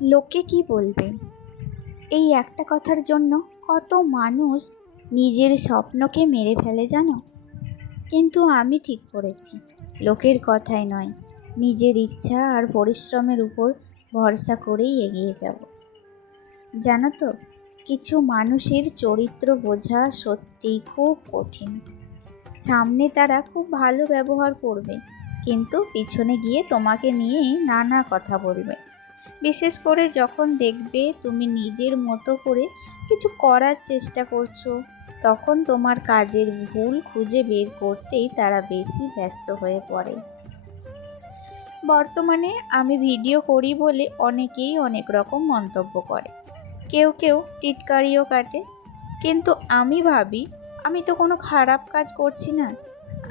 লোকে কি বলবে, এই একটা কথার জন্য কত মানুষ নিজের স্বপ্নকে মেরে ফেলে জানো। কিন্তু আমি ঠিক করেছি, লোকের কথাই নয়, নিজের ইচ্ছা আর পরিশ্রমের উপর ভরসা করেই এগিয়ে যাব। জানো তো, কিছু মানুষের চরিত্র বোঝা সত্যিই খুব কঠিন। সামনে তারা খুব ভালো ব্যবহার করবে, কিন্তু পিছনে গিয়ে তোমাকে নিয়েই নানা কথা বলবে। বিশেষ করে যখন দেখবে তুমি নিজের মতো করে কিছু করার চেষ্টা করছো, তখন তোমার কাজের ভুল খুঁজে বের করতেই তারা বেশি ব্যস্ত হয়ে পড়ে। বর্তমানে আমি ভিডিও করি বলে অনেকেই অনেক রকম মন্তব্য করে, কেউ কেউ টিটকারিও কাটে। কিন্তু আমি ভাবি, আমি তো কোনো খারাপ কাজ করছি না।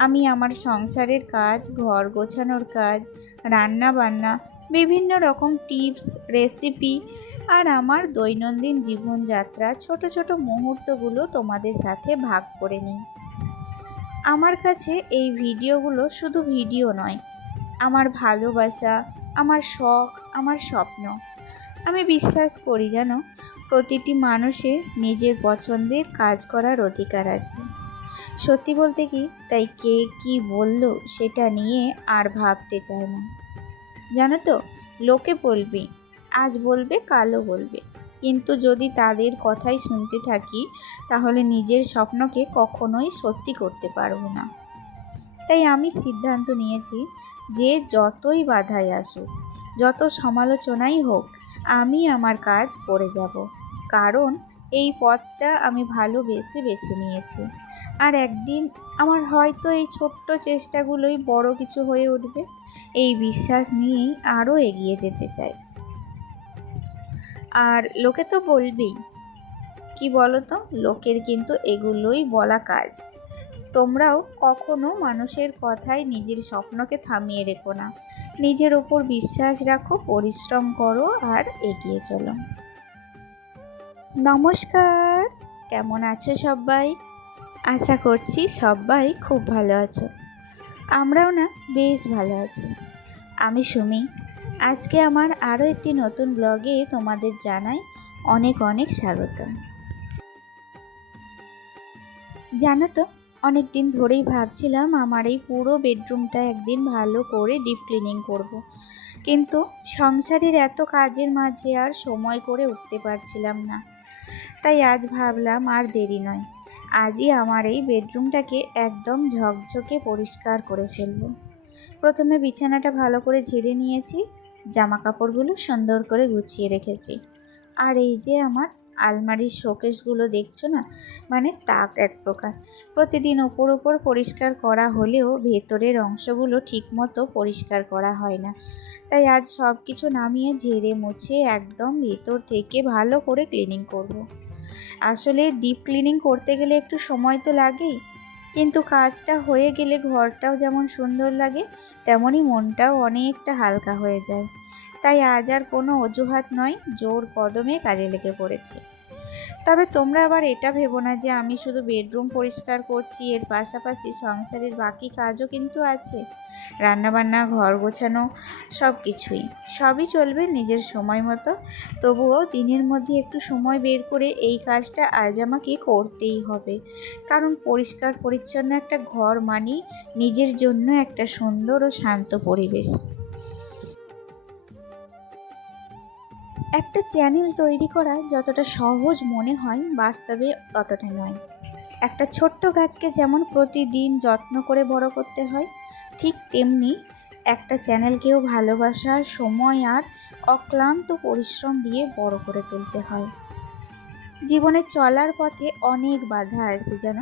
আমি আমার সংসারের কাজ, ঘর গোছানোর কাজ, রান্না বান্না, বিভিন্ন রকম টিপস, রেসিপি আর আমার দৈনন্দিন জীবনযাত্রা ছোট ছোট মুহূর্তগুলো তোমাদের সাথে ভাগ করে নিই। আমার কাছে এই ভিডিওগুলো শুধু ভিডিও নয়, আমার ভালোবাসা, আমার শখ, আমার স্বপ্ন। আমি বিশ্বাস করি যেন প্রতিটি মানুষের নিজের পছন্দের কাজ করার অধিকার আছে। সত্যি বলতে কি, তাই কে কি বলল সেটা নিয়ে আর ভাবতে চায় না। জানো তো, লোকে বলবে, আজ বলবে কালও বলবে, কিন্তু যদি তাদের কথাই শুনতে থাকি তাহলে নিজের স্বপ্নকে কখনোই সত্যি করতে পারবো না। তাই আমি সিদ্ধান্ত নিয়েছি যে যতই বাধাই আসুক, যত সমালোচনাই হোক, আমি আমার কাজ করে যাব। কারণ এই পথটা আমি ভালোবেসে বেছে নিয়েছি। আর একদিন আমার হয়তো এই ছোট্ট চেষ্টাগুলোই বড় কিছু হয়ে উঠবে। এই বিশ্বাস নিয়েই আরও এগিয়ে যেতে চাই। আর লোকে তো বলবেই, কি বলো তো, লোকের কিন্তু এগুলোই বলা কাজ। তোমরাও কখনো মানুষের কথায় নিজের স্বপ্নকে থামিয়ে রেখো না। নিজের ওপর বিশ্বাস রাখো, পরিশ্রম করো আর এগিয়ে চলো। নমস্কার, কেমন আছো সবাই? আশা করছি সবাই খুব ভালো আছো। আমরাও না বেশ ভালো আছি। আমি সুমি। আজকে আমার আরও একটি নতুন ব্লগে তোমাদের জানাই অনেক অনেক স্বাগত। জানো তো, অনেক দিন ধরেই ভাবছিলাম আমার এই পুরো বেডরুমটা একদিন ভালো করে ডিপ ক্লিনিং করব। কিন্তু সংসারের এত কাজের মাঝে আর সময় করে উঠতে পারছিলাম না। তাই আজ ভাবলাম আর দেরি নয়, আজই আমার এই বেডরুমটাকে একদম ঝকঝকে পরিষ্কার করে ফেলব। প্রথমে বিছানাটা ভালো করে ঝেড়ে নিয়েছি, জামা কাপড়গুলো সুন্দর করে গুছিয়ে রেখেছি। আর এই যে আমার আলমারির শোকেসগুলো দেখছো না, মানে তাক এক প্রকার। প্রতিদিন ওপর পরিষ্কার করা হলেও ভেতরের অংশগুলো ঠিকমতো পরিষ্কার করা হয় না। তাই আজ সব কিছু নামিয়ে ঝেড়ে মুছে একদম ভেতর থেকে ভালো করে ক্লিনিং করব। আসলে ডিপ ক্লিনিং করতে গেলে একটু সময় তো লাগেই, কিন্তু কাজটা হয়ে গেলে ঘরটাও যেমন সুন্দর লাগে, তেমনই মনটাও অনেকটা হালকা হয়ে যায়। তাই আজ আর কোনো অজুহাত নয়, জোর কদমে কাজে লেগে পড়েছি। তবে তোমরা আবার এটা ভেবো না যে আমি শুধু বেডরুম পরিষ্কার করছি, এর পাশাপাশি সংসারের বাকি কাজও কিন্তু আছে। রান্নাবান্না, ঘর গোছানো, সবই চলবে নিজের সময় মতো। তবুও দিনের মধ্যে একটু সময় বের করে এই কাজটা আজ আমাকে করতেই হবে। কারণ পরিষ্কার পরিচ্ছন্ন একটা ঘর মানেই নিজের জন্য একটা সুন্দর ও শান্ত পরিবেশ। একটা চ্যানেল তৈরি করা যতটা সহজ মনে হয়, বাস্তবে ততটা নয়। একটা ছোট্ট গাছকে যেমন প্রতিদিন যত্ন করে বড় করতে হয়, ঠিক তেমনি একটা চ্যানেলকেও ভালোবাসা, সময় আর অক্লান্ত পরিশ্রম দিয়ে বড় করে তুলতে হয়। জীবনে চলার পথে অনেক বাধা আছে যেন।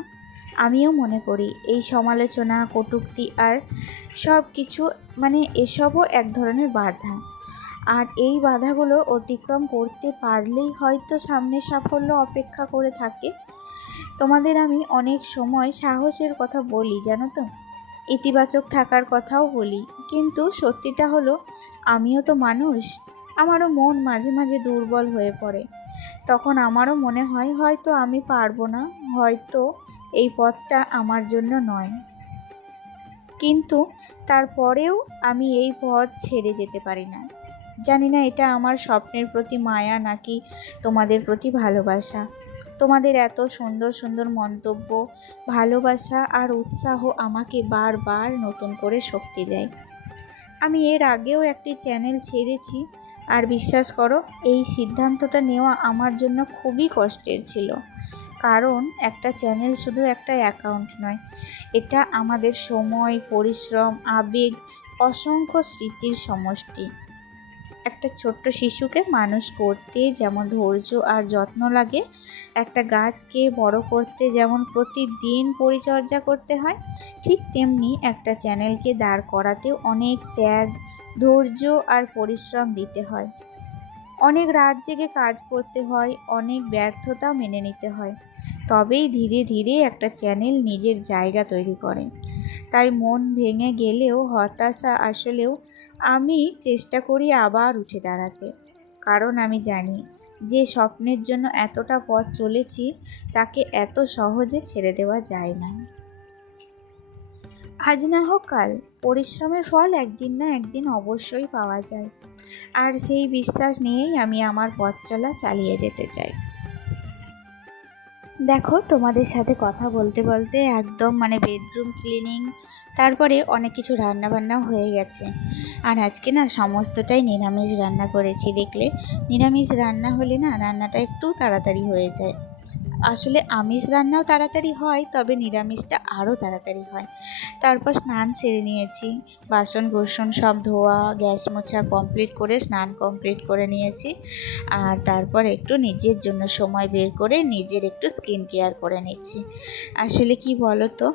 আমিও মনে করি এই সমালোচনা, কটূক্তি আর সব কিছু, এসবও এক ধরনের বাধা। আর এই বাধাগুলো অতিক্রম করতে পারলেই হয়তো সামনে সাফল্য অপেক্ষা করে থাকে। তোমাদের আমি অনেক সময় সাহসের কথা বলি জানো তো, ইতিবাচক থাকার কথাও বলি, কিন্তু সত্যিটা হলো আমিও তো মানুষ। আমারও মন মাঝে মাঝে দুর্বল হয়ে পড়ে। তখন আমারও মনে হয় হয়তো আমি পারবো না, হয়তো এই পথটা আমার জন্য নয়। কিন্তু তারপরেও আমি এই পথ ছেড়ে যেতে পারি না। জানি না এটা আমার স্বপ্নের প্রতি মায়া নাকি তোমাদের প্রতি ভালোবাসা। তোমাদের এত সুন্দর সুন্দর মন্তব্য, ভালোবাসা আর উৎসাহ আমাকে বারবার নতুন করে শক্তি দেয়। আমি এর আগেও একটি চ্যানেল ছেড়েছি, আর বিশ্বাস করো এই সিদ্ধান্তটা নেওয়া আমার জন্য খুবই কষ্টের ছিল। কারণ একটা চ্যানেল শুধু একটা অ্যাকাউন্ট নয়, এটা আমাদের সময়, পরিশ্রম, আবেগ, অসংখ্য স্মৃতির সমষ্টি। একটা ছোট্ট শিশুকে মানুষ করতে যেমন ধৈর্য আর যত্ন লাগে, একটা গাছকে বড় করতে যেমন প্রতিদিন পরিচর্যা করতে হয়, ঠিক তেমনি একটা চ্যানেলকে দাঁড় করাতেও অনেক ত্যাগ, ধৈর্য আর পরিশ্রম দিতে হয়। অনেক রাত জেগে কাজ করতে হয়, অনেক ব্যর্থতাও মেনে নিতে হয়। তবেই ধীরে ধীরে একটা চ্যানেল নিজের জায়গা তৈরি করে। তাই মন ভেঙে গেলেও, হতাশা আসলেও, আমি চেষ্টা করি আবার উঠে দাঁড়াতে। কারণ আমি জানি যে স্বপ্নের জন্য এতটা পথ চলেছি তাকে এত সহজে ছেড়ে দেওয়া যায় না। আজ না হোক কাল, পরিশ্রমের ফল একদিন না একদিন অবশ্যই পাওয়া যায়। আর সেই বিশ্বাস নিয়েই আমি আমার পথ চলা চালিয়ে যেতে চাই। দেখো, তোমাদের সাথে কথা বলতে বলতে একদম বেডরুম ক্লিনিং, তারপরে অনেক কিছু রান্নাবান্নাও হয়ে গেছে। আর আজকে না সমস্তটাই নিরামিষ রান্না করেছি। দেখলে, নিরামিষ রান্না হলে না রান্নাটা একটু তাড়াতাড়ি হয়ে যায়। আসলে আমিষ রান্নাও তাড়াতাড়ি হয়, তবে নিরামিষটা আরও তাড়াতাড়ি হয়। তারপর স্নান সেরে নিয়েছি, বাসন কোসন সব ধোয়া, গ্যাস মোছা কমপ্লিট করে স্নান কমপ্লিট করে নিয়েছি। আর তারপর একটু নিজের জন্য সময় বের করে নিজের একটু স্কিন কেয়ার করে নিচ্ছি। আসলে কি বলো তো,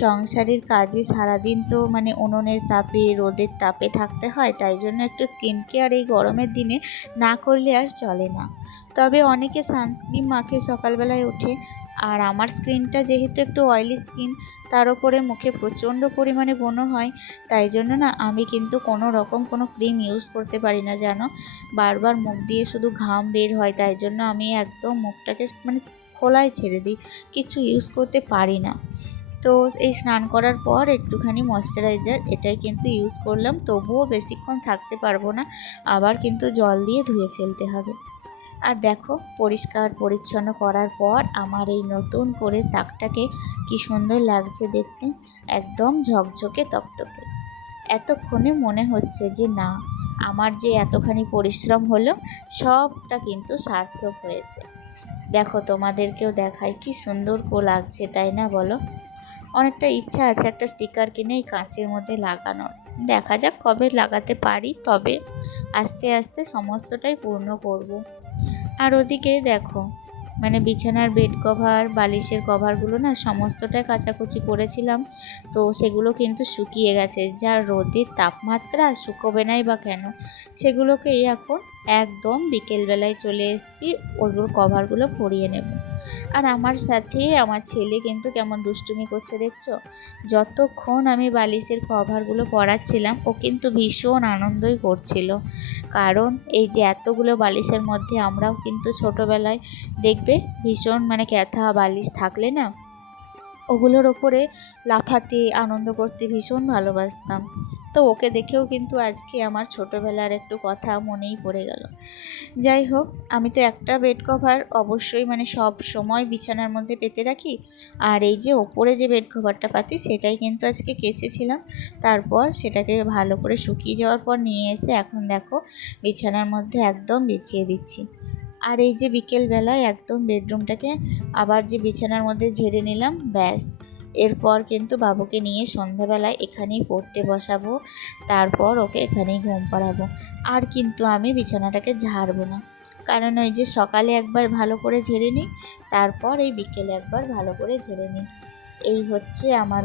সংসারের কাজে সারাদিন তো উনুনের তাপে, রোদের তাপে থাকতে হয়, তাই জন্য একটু স্কিন কেয়ার এই গরমের দিনে না করলে আর চলে না। তবে অনেকে সানস্ক্রিন মাখে সকালবেলায় উঠে, আর আমার স্কিনটা যেহেতু একটু অয়েলি স্কিন, তার উপরে মুখে প্রচণ্ড পরিমাণে ব্রণ হয়, তাই জন্য না আমি কিন্তু কোনো রকম কোনো ক্রিম ইউজ করতে পারি না জানো। বারবার মুখ দিয়ে শুধু ঘাম বের হয়, তাই জন্য আমি একদম মুখটাকে খোলায় ছেড়ে দিই, কিছু ইউজ করতে পারি না। তো এই স্নান করার পর একটুখানি ময়শ্চারাইজার এটাই কিন্তু ইউজ করলাম, তবুও বেশিক্ষণ থাকতে পারবো না, আবার কিন্তু জল দিয়ে ধুয়ে ফেলতে হবে। আর দেখো, পরিষ্কার পরিচ্ছন্ন করার পর আমার এই নতুন করে তাকটাকে কি সুন্দর লাগছে দেখতে, একদম ঝকঝকে তকতকে। এতক্ষণে মনে হচ্ছে যে না, আমার যে এতখানি পরিশ্রম হলো সবটা কিন্তু সার্থক হয়েছে। দেখো, তোমাদেরকেও দেখাই কি সুন্দর লাগছে, তাই না বলো? অনেকটা ইচ্ছা আছে একটা স্টিকার কিনে এই কাঁচের মধ্যে লাগানোর, দেখা যাক কবে লাগাতে পারি, তবে আস্তে আস্তে সমস্তটাই পূর্ণ করব। আর ওদিকে দেখো, বিছানার বেড কভার, বালিশের কভারগুলো না সমস্তটাই কাচাকুচি করেছিলাম, তো সেগুলো কিন্তু শুকিয়ে গেছে। যা রোদের তাপমাত্রা, শুকোবে নাই বা কেন, সেগুলোকেই এখন একদম বিকেলবেলায় চলে এসেছি ওইগুলো কভারগুলো পরিয়ে নেব। আর আমার সাথে আমার ছেলে কিন্তু কেমন দুষ্টুমি করছে দেখছো। যতক্ষণ আমি বালিশের কভারগুলো পরাচ্ছিলাম ও কিন্তু ভীষণ আনন্দই করছিল, কারণ এই যে এতগুলো বালিশের মধ্যে আমরাও কিন্তু ছোটোবেলায় দেখবে ভীষণ ক্যাথা বালিশ থাকলে না ওগুলোর ওপরে লাফাতে আনন্দ করতে ভীষণ ভালোবাসতাম। তো ওকে দেখেও কিন্তু আজকে আমার ছোটোবেলার একটু কথা মনেই পড়ে গেল। যাই হোক, আমি তো একটা বেড কভার অবশ্যই সব সময় বিছানার মধ্যে পেতে রাখি, আর এই যে ওপরে যে বেড কভারটা পাতি সেটাই কিন্তু আজকে কেচেছিলাম। তারপর সেটাকে ভালো করে শুকিয়ে যাওয়ার পর নিয়ে এসে এখন দেখো বিছানার মধ্যে একদম বিছিয়ে দিচ্ছি। আর এই যে বিকেলবেলায় একদম বেডরুমটাকে আবার যে বিছানার মধ্যে ঝেড়ে নিলাম, ব্যাস। এরপর কিন্তু বাবুকে নিয়ে সন্ধ্যাবেলায় এখানেই পড়তে বসাবো, তারপর ওকে এখানেই ঘুম পাড়াবো। আর কিন্তু আমি বিছানাটাকে ঝাড়বো না, কারণ ওই যে সকালে একবার ভালো করে ঝেড়ে নিই, তারপর এই বিকেলে একবার ভালো করে ঝেড়ে নিই। এই হচ্ছে আমার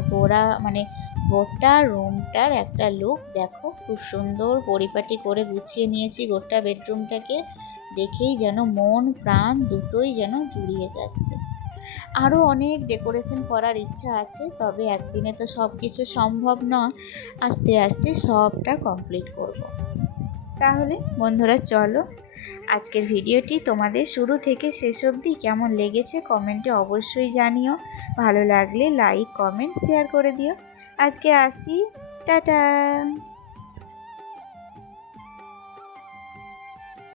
গোটা রুমটার একটা লুক। দেখো, খুব সুন্দর পরিপাটি করে গুছিয়ে নিয়েছি গোটা বেডরুমটাকে, দেখেই যেন মন প্রাণ দুটোই যেন জুড়িয়ে যাচ্ছে। আরও অনেক ডেকোরেশন করার ইচ্ছা আছে, তবে একদিনে তো সব কিছু সম্ভব নয়, আস্তে আস্তে সবটা কমপ্লিট করব। তাহলে বন্ধুরা চলো, আজকের ভিডিওটি তোমাদের শুরু থেকে শেষ অবধি কেমন লেগেছে কমেন্টে অবশ্যই জানিও। ভালো লাগলে লাইক, কমেন্ট, শেয়ার করে দিও। আজকে আসি, টাটা।